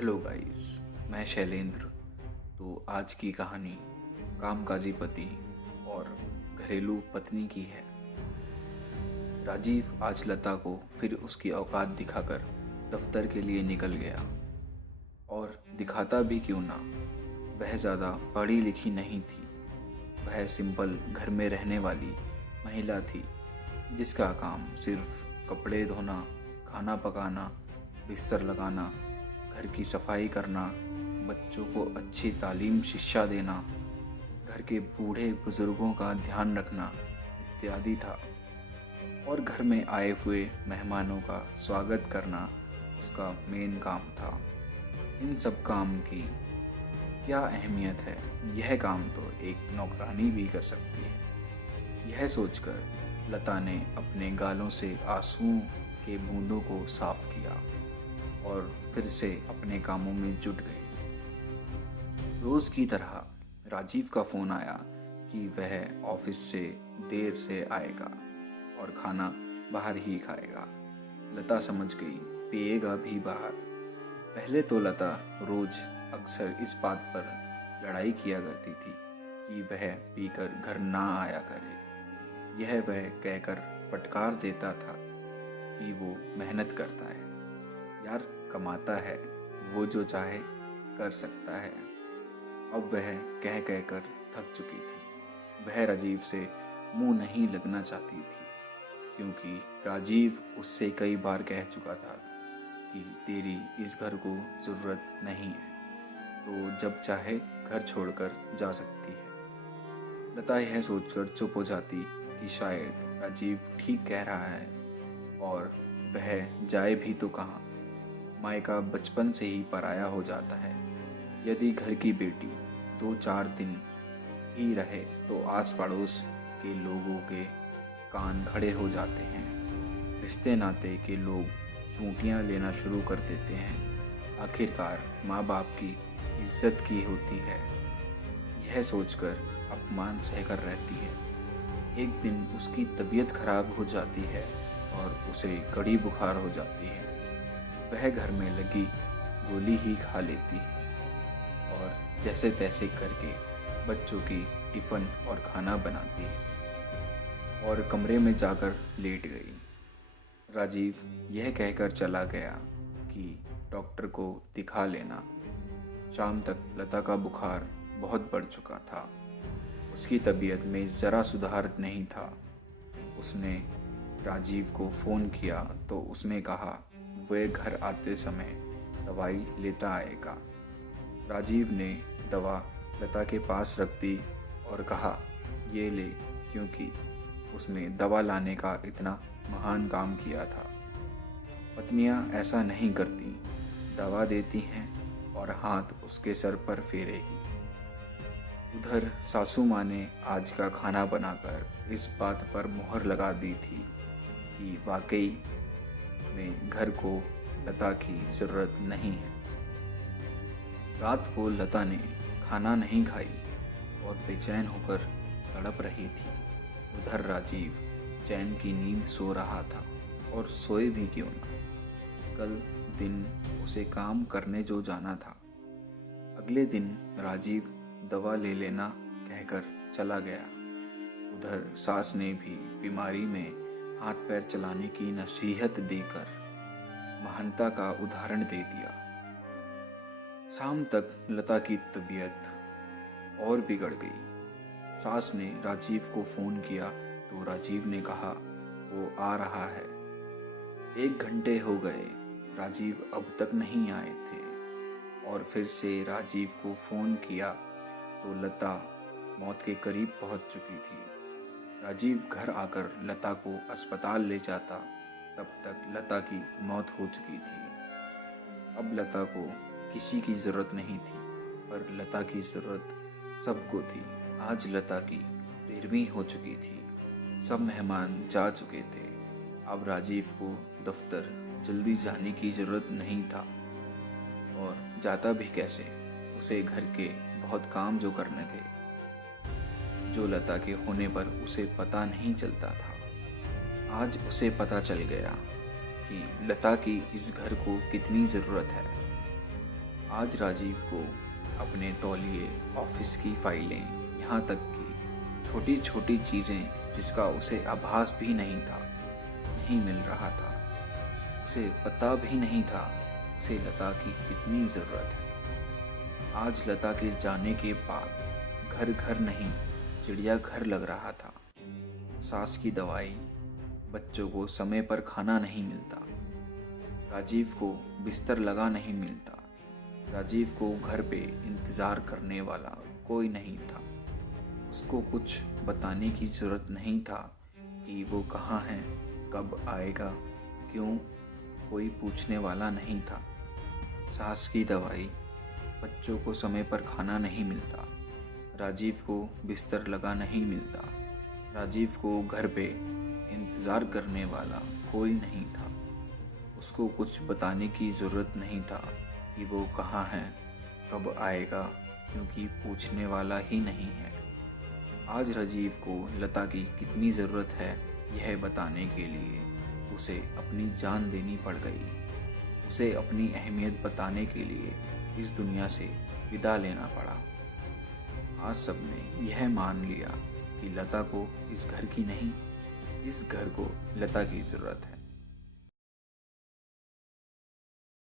Hello guys, मैं शैलेंद्र। तो आज की कहानी कामकाजी पति और घरेलू पत्नी की है। राजीव आज लता को फिर उसकी औकात दिखाकर दफ्तर के लिए निकल गया। और दिखाता भी क्यों ना, वह ज़्यादा पढ़ी लिखी नहीं थी। वह सिंपल घर में रहने वाली महिला थी जिसका काम सिर्फ कपड़े धोना, खाना पकाना, बिस्तर लगाना, घर की सफाई करना, बच्चों को अच्छी तालीम शिक्षा देना, घर के बूढ़े बुजुर्गों का ध्यान रखना इत्यादि था। और घर में आए हुए मेहमानों का स्वागत करना उसका मेन काम था। इन सब काम की क्या अहमियत है, यह काम तो एक नौकरानी भी कर सकती है। यह सोचकर लता ने अपने गालों से आंसुओं के बूंदों को साफ किया और फिर से अपने कामों में जुट गई। रोज की तरह राजीव का फोन आया कि वह ऑफिस से देर से आएगा और खाना बाहर ही खाएगा। लता समझ गई, पिएगा भी बाहर। पहले तो लता रोज अक्सर इस बात पर लड़ाई किया करती थी कि वह पीकर घर ना आया करे। यह वह कहकर फटकार देता था कि वो मेहनत करता है, यार कमाता है, वो जो चाहे कर सकता है। अब वह कह कर थक चुकी थी। वह राजीव से मुंह नहीं लगना चाहती थी क्योंकि राजीव उससे कई बार कह चुका था कि तेरी इस घर को ज़रूरत नहीं है, तो जब चाहे घर छोड़कर जा सकती है। लता यह सोचकर चुप हो जाती कि शायद राजीव ठीक कह रहा है और वह जाए भी तो कहाँ। मायका बचपन से ही पराया हो जाता है। यदि घर की बेटी 2-4 दिन ही रहे तो आस पड़ोस के लोगों के कान खड़े हो जाते हैं। रिश्ते नाते के लोग चूंटियां लेना शुरू कर देते हैं। आखिरकार माँ बाप की इज्जत की होती है। यह सोचकर अपमान सहकर रहती है। एक दिन उसकी तबीयत खराब हो जाती है और उसे कड़ी बुखार हो जाती है। वह घर में लगी गोली ही खा लेती है और जैसे तैसे करके बच्चों की टिफ़िन और खाना बनाती है और कमरे में जाकर लेट गई। राजीव यह कहकर चला गया कि डॉक्टर को दिखा लेना। शाम तक लता का बुखार बहुत बढ़ चुका था। उसकी तबीयत में ज़रा सुधार नहीं था। उसने राजीव को फ़ोन किया तो उसने कहा वह घर आते समय दवाई लेता आएगा। राजीव ने दवा लता के पास रख दी और कहा ये ले, क्योंकि उसने दवा लाने का इतना महान काम किया था। पत्नियां ऐसा नहीं करती, दवा देती हैं और हाथ उसके सर पर फेरेगी। उधर सासू माँ ने आज का खाना बनाकर इस बात पर मुहर लगा दी थी कि वाकई में घर को लता की ज़रूरत नहीं है। रात को लता ने खाना नहीं खाई और बेचैन होकर तड़प रही थी। उधर राजीव चैन की नींद सो रहा था, और सोए भी क्यों ना, कल दिन उसे काम करने जो जाना था। अगले दिन राजीव दवा ले लेना कहकर चला गया। उधर सास ने भी बीमारी में हाथ पैर चलाने की नसीहत देकर महानता का उदाहरण दे दिया। शाम तक लता की तबीयत और बिगड़ गई। सास ने राजीव को फ़ोन किया तो राजीव ने कहा वो आ रहा है। 1 घंटे हो गए, राजीव अब तक नहीं आए थे। और फिर से राजीव को फ़ोन किया तो लता मौत के करीब पहुंच चुकी थी। राजीव घर आकर लता को अस्पताल ले जाता, तब तक लता की मौत हो चुकी थी। अब लता को किसी की ज़रूरत नहीं थी, पर लता की ज़रूरत सबको थी। आज लता की 13वीं हो चुकी थी। सब मेहमान जा चुके थे। अब राजीव को दफ्तर जल्दी जाने की ज़रूरत नहीं था, और जाता भी कैसे, उसे घर के बहुत काम जो करने थे, जो लता के होने पर उसे पता नहीं चलता था। आज उसे पता चल गया कि लता की इस घर को कितनी ज़रूरत है। आज राजीव को अपने तौलिए, ऑफिस की फाइलें, यहाँ तक कि छोटी छोटी चीज़ें जिसका उसे आभास भी नहीं था, नहीं मिल रहा था। उसे पता भी नहीं था उसे लता की कितनी ज़रूरत है। आज लता के जाने के बाद घर घर नहीं, चिड़िया घर लग रहा था। सास की दवाई, बच्चों को समय पर खाना नहीं मिलता, राजीव को बिस्तर लगा नहीं मिलता, राजीव को घर पे इंतज़ार करने वाला कोई नहीं था। उसको कुछ बताने की ज़रूरत नहीं था कि वो कहाँ है, कब आएगा, क्यों, कोई पूछने वाला नहीं था। सास की दवाई, बच्चों को समय पर खाना नहीं मिलता, राजीव को बिस्तर लगा नहीं मिलता, राजीव को घर पे इंतज़ार करने वाला कोई नहीं था। उसको कुछ बताने की ज़रूरत नहीं था कि वो कहाँ है, कब आएगा, क्योंकि पूछने वाला ही नहीं है। आज राजीव को लता की कितनी ज़रूरत है यह बताने के लिए उसे अपनी जान देनी पड़ गई। उसे अपनी अहमियत बताने के लिए इस दुनिया से विदा लेना पड़ा। आज सबने यह मान लिया कि लता को इस घर की नहीं, इस घर को लता की ज़रूरत है।